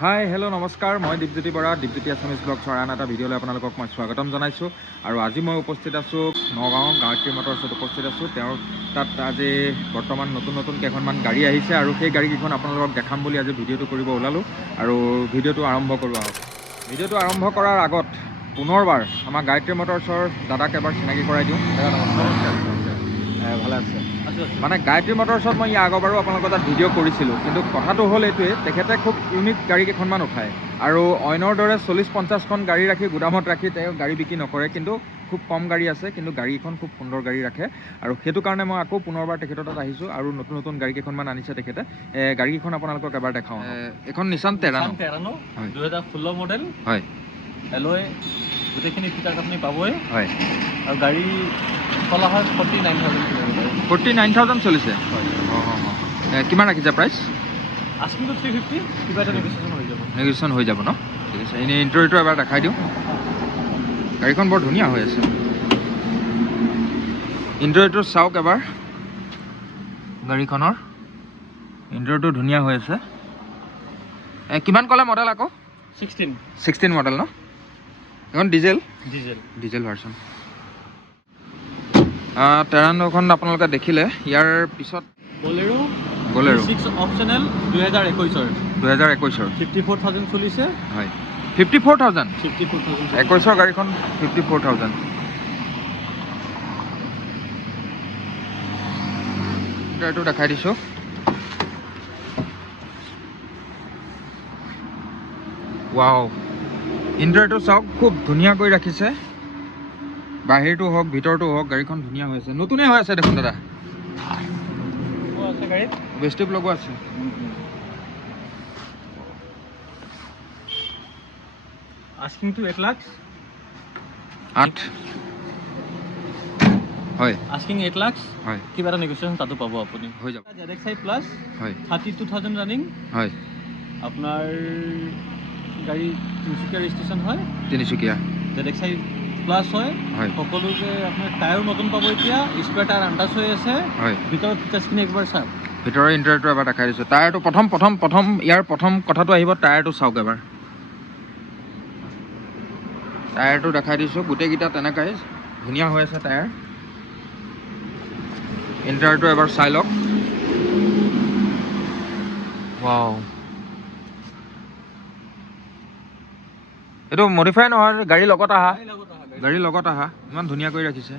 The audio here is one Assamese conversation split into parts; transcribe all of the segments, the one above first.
হাই হেল্ল' নমস্কাৰ, মই দীপজ্যোতি বৰা, দীপজ্যোতি আছামিজ ব্লগছৰ আন এটা ভিডিঅ'লৈ আপোনালোকক মই স্বাগতম জনাইছোঁ। আৰু আজি মই উপস্থিত আছোঁ নগাঁও গায়ত্ৰী মটৰ্ছত উপস্থিত আছোঁ। তেওঁৰ তাত আজি বৰ্তমান নতুন কেইখনমান গাড়ী আহিছে আৰু সেই গাড়ীকেইখন আপোনালোকক দেখাম বুলি আজি ভিডিঅ'টো কৰিব ওলালোঁ। আৰু ভিডিঅ'টো আৰম্ভ কৰোঁ আহক। ভিডিঅ'টো আৰম্ভ কৰাৰ আগত পুনৰবাৰ আমাৰ গায়ত্ৰী মটৰ্ছৰ দাদাক এবাৰ চিনাকি কৰাই দিওঁ। দাদা নমস্কাৰ। ভালে আছে? মানে গায়ত্ৰী মটৰ্ছত মই আগৰবাৰো আপোনালোকৰ তাত ভিডিঅ' কৰিছিলোঁ, কিন্তু কথাটো হ'ল এইটোৱে, তেখেতে খুব ইউনিক গাড়ী কেইখনমান উঠায় আৰু অইনৰ দৰে 40-50খন গাড়ী ৰাখি গুদামত ৰাখি তেওঁ গাড়ী বিক্ৰী নকৰে, কিন্তু খুব কম গাড়ী আছে, কিন্তু গাড়ীখন খুব সুন্দৰ গাড়ী ৰাখে। আৰু সেইটো কাৰণে মই আকৌ পুনৰবাৰ তেখেতৰ তাত আহিছোঁ আৰু নতুন গাড়ী কেইখনমান আনিছে তেখেতে। গাড়ীকেইখন আপোনালোকক এবাৰ দেখাওঁ। এখন নিছান টেৰানো 2016 মডেল। হয়, এলয় গোটেইখিনি ফিচাৰ্ছ আপুনি পাবই। হয়, আৰু গাড়ী চলা হয় 49,000 কিলোমিটাৰ। 49,000 চলিছে। হয়। কিমান ৰাখিছে প্ৰাইচ? আস্কিংটো 350, কিবা এটা নেগোচিয়েশ্যন হৈ যাব। নেগোচিয়েশ্যন হৈ যাব ন? ঠিক আছে। এনেই ইণ্টেৰিয়ৰটো এবাৰ দেখাই দিওঁ। গাড়ীখন বৰ ধুনীয়া হৈ আছে। ইণ্টেৰিয়ৰটো চাওক এবাৰ। গাড়ীখনৰ ইণ্টেৰিয়ৰটো ধুনীয়া হৈ আছে। কিমান ক'লে মডেল আকৌ? 16 মডেল ন? এখন ডিজেল ভাৰ্চন। টেৰানোখন আপোনালোকে দেখিলে। ইয়াৰ পিছত বলেৰো 6 অপশ্যনেল 2021-ৰ 54,000 চলিছে। হয়, 54,000 21ৰ গাড়ীখন 54,000। এইটো দেখাই দিছোঁ। ৱাও, ইণ্টেৰিয়ৰটো চাওক, খুব ধুনীয়াকৈ ৰাখিছে। বাহিৰটো হওক ভিতৰটো হওক, গাড়ীখন ধুনীয়া হৈ আছে। নতুনেই হৈ আছে দেখোন দাদা। বেষ্টিপ লগোৱা আছে। আস্কিংটো 1,08,000। হয়, আস্কিং 1,00,000। হয়, কিবা এটা নেগোচিয়েশ্যন তাতো পাব আপুনি। হৈ যাব। ZXi প্লাছ হয়, 32,000 ৰানিং। হয়, আপোনাৰ গাড়ী তিনিচুকীয়া ৰেজিষ্ট্ৰেশ্যন হয়। তিনিচুকীয়া ZXi প্লাছ হয়। হয়, সকলোকে আপোনাৰ টায়াৰো নতুন পাব এতিয়া। স্পেয়াৰ টায়াৰ আণ্ডাজ হৈ আছে। হয়। ভিতৰত ফিচাৰ্ছখিনি একবাৰ চাওক। ভিতৰৰ ইণ্টেৰিয়ৰটো এবাৰ দেখাই দিছোঁ। টায়াৰটো ইয়াৰ প্ৰথম কথাটো আহিব, টায়াৰটো চাওক এবাৰ। টায়াৰটো দেখাই দিছোঁ। গোটেইকেইটা তেনেকাই ধুনীয়া হৈ আছে টায়াৰ। ইণ্টেৰিয়ৰটো এবাৰ চাই লওক। ৱাও, এইটো মডিফাই নহয়, গাড়ী লগত আহা। ইমান ধুনীয়া কৰি ৰাখিছে।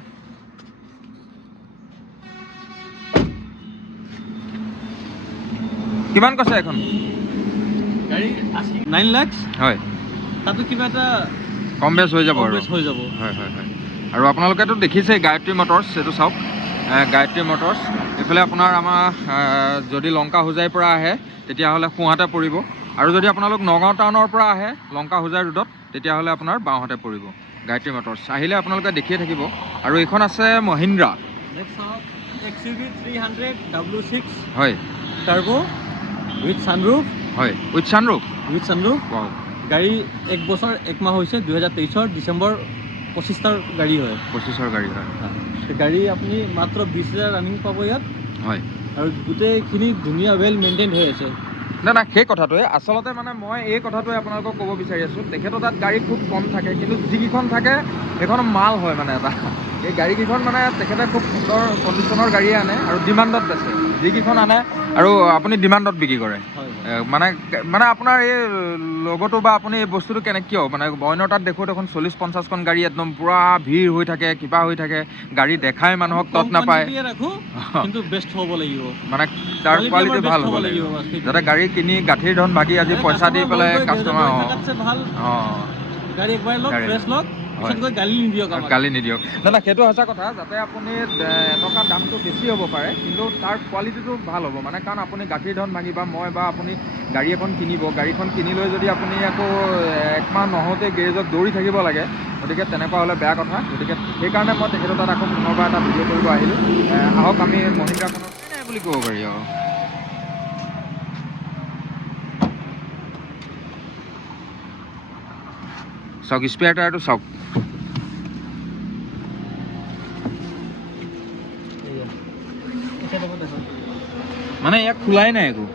কিমান কৈছে এখন? গাড়ী 9 লাখ। হয়, তাতো কিবা এটা কম বেছ হৈ যাব আৰু। হয়। আৰু আপোনালোকেতো দেখিছেই গায়ত্ৰী মটৰ্ছ, এইটো চাওক। গায়ত্ৰী মটৰ্ছ এইফালে আপোনাৰ আমাৰ যদি লংকা হোজাইৰ পৰা আহে তেতিয়াহ'লে সোঁহাতে পৰিব, আৰু যদি আপোনালোক নগাঁও টাউনৰ পৰা আহে লংকা হোজাই ৰোডত তেতিয়াহ'লে আপোনাৰ বাওঁহাতে পৰিব। গায়ত্ৰী মটৰ্ছ আহিলে আপোনালোকে দেখিয়ে থাকিব। আৰু এইখন আছে মহিন্দ্ৰা। XUV 300 W6 হয়, টাৰ্বো উইথ ছানৰুফ। হয়, উইথ ছানৰুফ। ৱাও, গাড়ী 1 বছৰ 1 মাহ হৈছে। 2023 ডিচেম্বৰ 25 গাড়ী হয়। 25ৰ গাড়ী হয়। গাড়ী আপুনি মাত্ৰ 20,000 ৰানিং পাব ইয়াত। হয়, আৰু গোটেইখিনি ধুনীয়া ৱেল মেইনটেইন হৈ আছে। না সেই কথাটোৱে আচলতে মানে মই এই কথাটোৱে আপোনালোকক ক'ব বিচাৰি আছোঁ। তেখেতৰ তাত গাড়ী খুব কম থাকে, কিন্তু যিকেইখন থাকে সেইখন মাল হয় মানে এটা। এই গাড়ীকেইখন মানে তেখেতে খুব সুন্দৰ কণ্ডিশ্যনৰ গাড়ী আনে আৰু ডিমাণ্ডত বেচে। যিকেইখন আনে আৰু আপুনি ডিমাণ্ডত বিক্ৰী কৰে। মানে আপোনাৰ এই লগতো বা আপুনি এই বস্তুটো কিয় মানে অইনৰ তাত দেখোঁ দেখোন 40-50খন গাড়ী একদম পূৰা ভিৰ হৈ থাকে, কিবা হৈ থাকে, গাড়ী দেখাই মানুহক তত নাপায়। কিন্তু বেষ্ট হ'ব লাগিব, মানে তাৰ কোৱালিটি ভাল হ'ব লাগিব, যাতে গাড়ী কিনি গাঁঠিৰ ধন ভাগি আজি পইচা দি পেলাই কাষ্টমাৰ গালি নিদিয়ক। না সেইটো সঁচা কথা, যাতে আপুনি এটকা দামটো বেছি হ'ব পাৰে কিন্তু তাৰ কোৱালিটিটো ভাল হ'ব। মানে কাৰণ আপুনি গাঁঠিৰ ধন ভাঙি বা মই বা আপুনি গাড়ী এখন কিনিব, গাড়ীখন কিনি লৈ যদি আপুনি আকৌ 1 মাহ নহওঁতে গেৰেজত দৌৰি থাকিব লাগে, গতিকে তেনেকুৱা হ'লে বেয়া কথা। গতিকে সেইকাৰণে মই তেখেতৰ তাত আকৌ পুনৰবাৰ এটা ভিডিঅ' কৰিব আহিলোঁ। আহক আমি মহিন্দ্ৰাখনত নাই বুলি ক'ব পাৰি আৰু। চাওক, স্পেয়াৰ টায়াৰটো চাওক। মানে ইয়াক খোলাই নাই একো।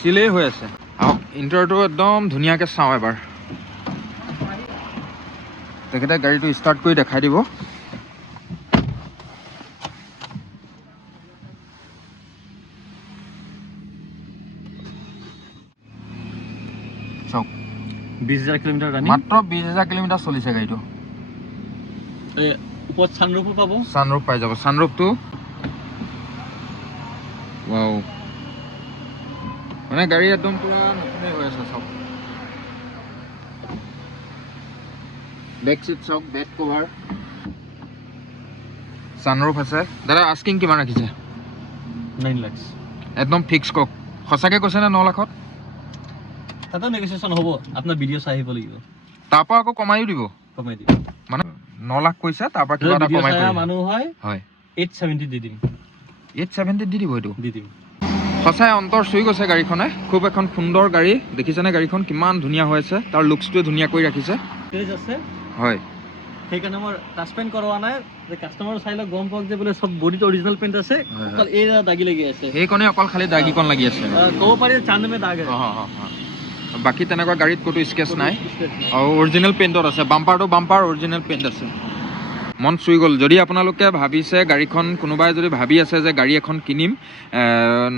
চিলেই হৈ আছে আহক ইণ্টাৰটো একদম ধুনীয়াকৈ চাওঁ এবাৰ তেখেতে গাড়ীটো ষ্টাৰ্ট কৰি দেখাই দিব চাওক 20,000 কিলোমিটাৰ ৰানিং মাত্ৰ 20,000 কিলোমিটাৰ চলিছে গাড়ীটো ওপৰত ছানৰুফো পাব ছানৰুফ পাই যাব ছানৰুফটো ৱাও মানে গাড়ী একদম পুৰা নতুনেই হৈ আছে চাওক বেক চিট চাওক বেড কভাৰ ছানৰুফ আছে দাদা আস্কিং কিমান ৰাখিছে 9 লাখ একদম ফিক্স কওক সঁচাকৈ কৈছে নে 9 লাখত তাতে নেগোচিয়েশ্যন হ'ব আপোনাৰ ভিডিঅ' চাই আহিব লাগিব তাৰপৰা আকৌ কমাইও দিব কমাই দিব মানে 9 লাখ কৈছে তাৰপৰা কিবা এটা কমাই দিব মানুহ হয় হয় 870 দি দিম 870 দি দিব এইটো দি দিম সঁচাই অন্তৰ চুই গৈছে গাড়ীখনে খুব এখন সুন্দৰ গাড়ী দেখিছেনে গাড়ীখন কিমান ধুনীয়া হৈ আছে তাৰ লুকছটোৱে ধুনীয়া কৰি ৰাখিছে তেজ আছে হয় সেইকাৰণে মই টাচ পেইণ্ট কৰোৱা নাই যে কাষ্টমাৰ চাই লওক গম পাওক যে বোলে চব বডিত অৰিজিনেল পেইণ্ট আছে অকল এই দাগি লাগি আছে সেইকণে অকল খালি দাগিকণ লাগি আছে ক'ব পাৰি চান্দমে দাগ বাকী তেনেকুৱা গাড়ীত ক'তো স্কেচ নাই আৰু অৰিজিনেল পেইণ্টত আছে বাম্পাৰ অৰিজিনেল পেইণ্ট আছে মন চুই গ'ল যদি আপোনালোকে ভাবিছে গাড়ীখন কোনোবাই যদি ভাবি আছে যে গাড়ী এখন কিনিম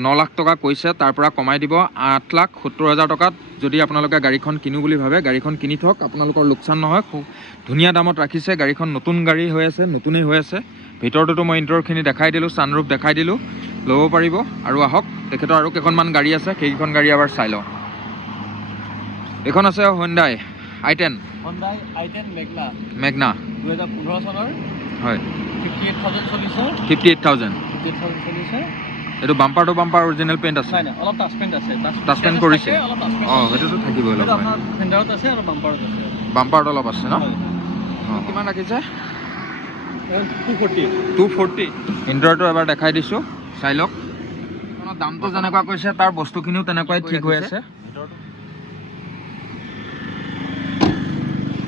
9 লাখ টকা কৈছে তাৰ পৰা কমাই দিব 8,70,000 টকাত যদি আপোনালোকে গাড়ীখন কিনো বুলি ভাবে গাড়ীখন কিনি থওক আপোনালোকৰ লোকচান নহয় খুব ধুনীয়া দামত ৰাখিছে গাড়ীখন নতুন গাড়ী হৈ আছে নতুনেই হৈ আছে ভিতৰটোতো মই ইণ্টাৰভিউখিনি দেখাই দিলোঁ ছানৰুফ দেখাই দিলোঁ ল'ব পাৰিব আৰু আহক তেখেতৰ আৰু কেইখনমান গাড়ী আছে সেইকেইখন গাড়ী এবাৰ চাই লওঁ এইখন আছে Hyundai i10 মেগনা 2015 চনৰ হয় 58,000 চলিছে 58,000 চলিছে এইটো bumper to bumper original paint আছে নাই অলপ টাচ পেইণ্ট আছে টাচ পেইণ্ট কৰিছে সেইটোতো থাকিবই অলপ আপোনাৰ ফেণ্ডাৰত আছে আৰু বাম্পাৰত আছে বাম্পাৰত অলপ আছে ন কিমান ৰাখিছে 240 ইণ্টাৰটো এবাৰ দেখাই দিছোঁ চাই লওক দামটো যেনেকুৱা কৈছে তাৰ বস্তুখিনিও তেনেকুৱাই ঠিক হৈ আছে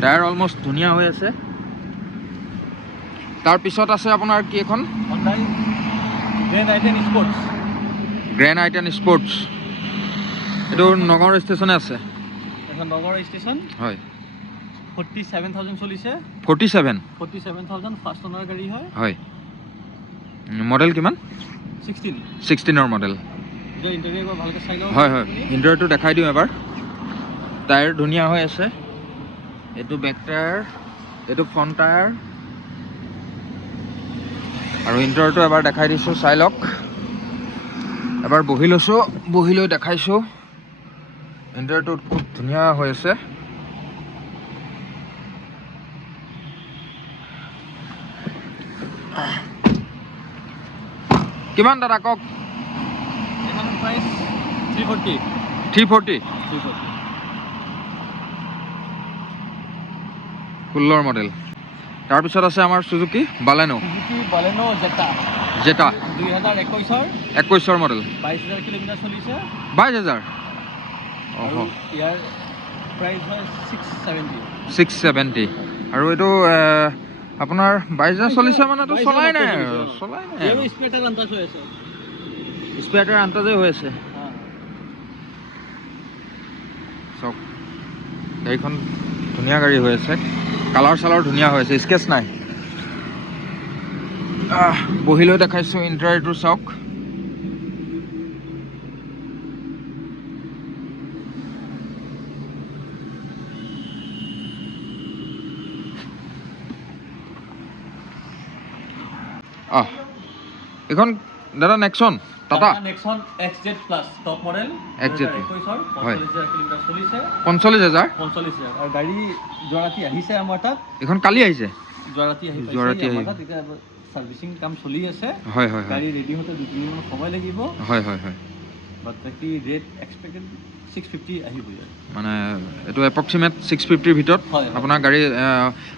টায়াৰ অলমষ্ট ধুনীয়া হৈ আছে তাৰপিছত আছে আপোনাৰ কি এখন গ্ৰেণ্ড i10 স্পৰ্টছ এইটো নগাঁও ষ্টেচনে আছে নগাঁও ষ্টেচন হয় 47,000 চলিছে 47,000 ফাৰ্ষ্ট অনাৰ গাড়ী হয় হয় মডেল কিমান 16ৰ মডেল ইণ্টেৰিয়ৰ ভালকৈ চাই লওক হয় ইণ্টেৰিয়ৰটো দেখাই দিওঁ এবাৰ টায়াৰ ধুনীয়া হৈ আছে এইটো বেক টায়াৰ এইটো ফ্ৰণ্ট টায়াৰ আৰু ইণ্টাৰটো এবাৰ দেখাই দিছোঁ চাই লওক এবাৰ বহি লৈছোঁ বহি লৈ দেখাইছোঁ ইণ্টাৰটো খুব ধুনীয়া হৈ আছে কিমান দাদা কওক 340 16ৰ মডেল তাৰপিছত আছে আমাৰ সুজুকি বালেনো জেটা 2021ৰ মডেল 22,000 কিলোমিটাৰ চলিছে 22,000 ইয়াৰ প্ৰাইচ হয় 670 আৰু এইটো আপোনাৰ 22,000 চলিছে মানেতো চলাই নাই স্পেয়াৰ আন্তাজে হৈ আছে চাওক গাড়ীখন ধুনীয়া গাড়ী হৈ আছে কালাৰ চালাৰ ধুনীয়া হৈ আছে স্কেচ নাই বহি লৈ দেখাইছোঁ ইণ্টাৰটো চাওক এইখন দাদা Nexon Tata Nexon XZ plus top model XZ 45,000 kilometre চলিছে 45,000 আৰু গাড়ী যোৱাৰাতি আহিছে আমাৰ তাত এইখন কালি আহিছে যোৱাৰাতি আমাৰ তাত এতিয়া সাৰ্ভিসিং কাম চলি আছে হয় গাড়ী ৰেডি হতে 2-3 দিন সময় লাগিব হয় বাট বাকি ৰেট এক্সপেক্টেড 650 আহিব মানে এইটো এপ্ৰক্সিমেট 650ৰ ভিতৰত আপোনাৰ গাড়ী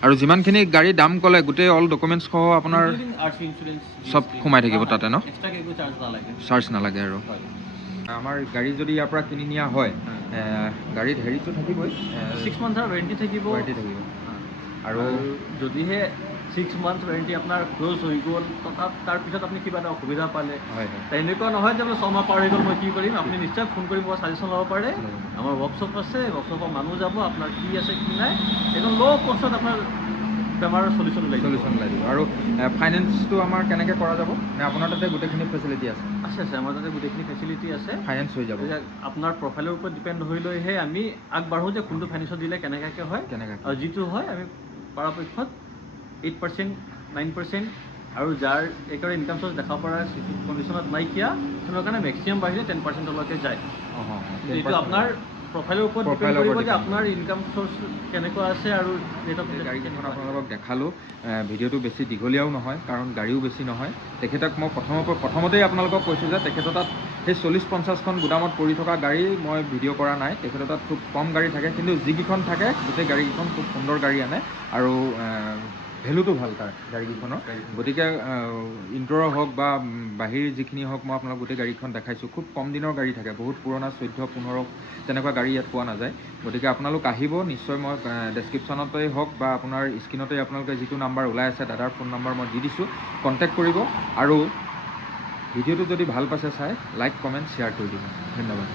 আৰু যিমানখিনি গাড়ী দাম ক'লে গোটেই অল ডকুমেণ্টছ সহ আপোনাৰ চব সোমাই থাকিব তাতে ন এক্সট্ৰা একো চাৰ্জ নালাগে আৰু আমাৰ গাড়ী যদি ইয়াৰ পৰা কিনি নিয়া হয় গাড়ীত হেৰিটো থাকিবই 6 মান্থৰ ৱাৰেণ্টি থাকিব আৰু যদিহে 6 মান্থছ ৱাৰেণ্টি আপোনাৰ ক্ল'জ হৈ গ'ল, তাৰপিছত আপুনি কিবা এটা অসুবিধা পালে, হয় তেনেকুৱা নহয় যে বোলে 6 মাহ পাৰ হৈ গ'ল মই কি কৰিম, আপুনি নিশ্চয় ফোন কৰি মই ছাজেশ্যন ল'ব পাৰে। আমাৰ ৱৰ্কশ্বপ আছে, ৱৰ্কশ্বপৰ মানুহ যাব, আপোনাৰ কি আছে কি নাই একদম ল' কষ্টত আপোনাৰ বেমাৰৰ চলিউশ্যন ওলাই দিব। আৰু ফাইনেন্সটো আমাৰ কেনেকৈ কৰা যাব, নে আপোনাৰ তাতে গোটেইখিনি ফেচিলিটি আছে? আছে আমাৰ তাতে গোটেইখিনি ফেচিলিটি আছে, ফাইনেন্স হৈ যাব। আপোনাৰ প্ৰফাইলৰ ওপৰত ডিপেণ্ড হৈ লৈহে আমি আগবাঢ়োঁ যে কোনটো ফাইনেন্সত দিলে কেনেকৈ হয়, আৰু যিটো হয় আমি পৰাপক্ষত 8%, 9%, আৰু যাৰ একেবাৰে ইনকাম চ'ৰ্চ দেখাব পৰা কণ্ডিশ্যনত নাইকিয়া তেওঁলোকৰ কাৰণে মেক্সিমাম বাঢ়িলে 10%লৈকে যায়। এইটো আপোনাৰ প্ৰফাইলৰ ওপৰত ডিপেণ্ড কৰিব যে আপোনাৰ ইনকাম চ'ৰ্চ কেনেকুৱা আছে আৰু ৰেট অফ গাড়ীখন আপোনালোকক দেখালোঁ। ভিডিঅ'টো বেছি দীঘলীয়াও নহয়, কাৰণ গাড়ীও বেছি নহয়। তেখেতক মই প্ৰথমতেই আপোনালোকক কৈছোঁ যে তেখেতৰ তাত সেই 40-50খন গুদামত পৰি থকা গাড়ী মই ভিডিঅ' কৰা নাই। তেখেতৰ তাত খুব কম গাড়ী থাকে, কিন্তু যিকেইখন থাকে গোটেই গাড়ীকেইখন খুব সুন্দৰ গাড়ী আনে, আৰু ভেলুটো ভাল তাৰ গাড়ীকেইখনৰ। গতিকে ইণ্ট'ৰ হওক বা বাহিৰ যিখিনি হওক, মই আপোনাক গোটেই গাড়ীখন দেখাইছোঁ। খুব কম দিনৰ গাড়ী থাকে, বহুত পুৰণা 14-15 তেনেকুৱা গাড়ী ইয়াত পোৱা নাযায়। গতিকে আপোনালোক আহিব নিশ্চয়। মই ডেছক্ৰিপশ্যনতেই হওক বা আপোনাৰ স্ক্ৰীণতেই আপোনালোকে যিটো নাম্বাৰ ওলাই আছে, দাদাৰ ফোন নম্বৰ মই দি দিছোঁ, কণ্টেক্ট কৰিব। আৰু ভিডিঅ'টো যদি ভাল পাইছে চাই, লাইক কমেণ্ট শ্বেয়াৰ কৰি দিব। ধন্যবাদ।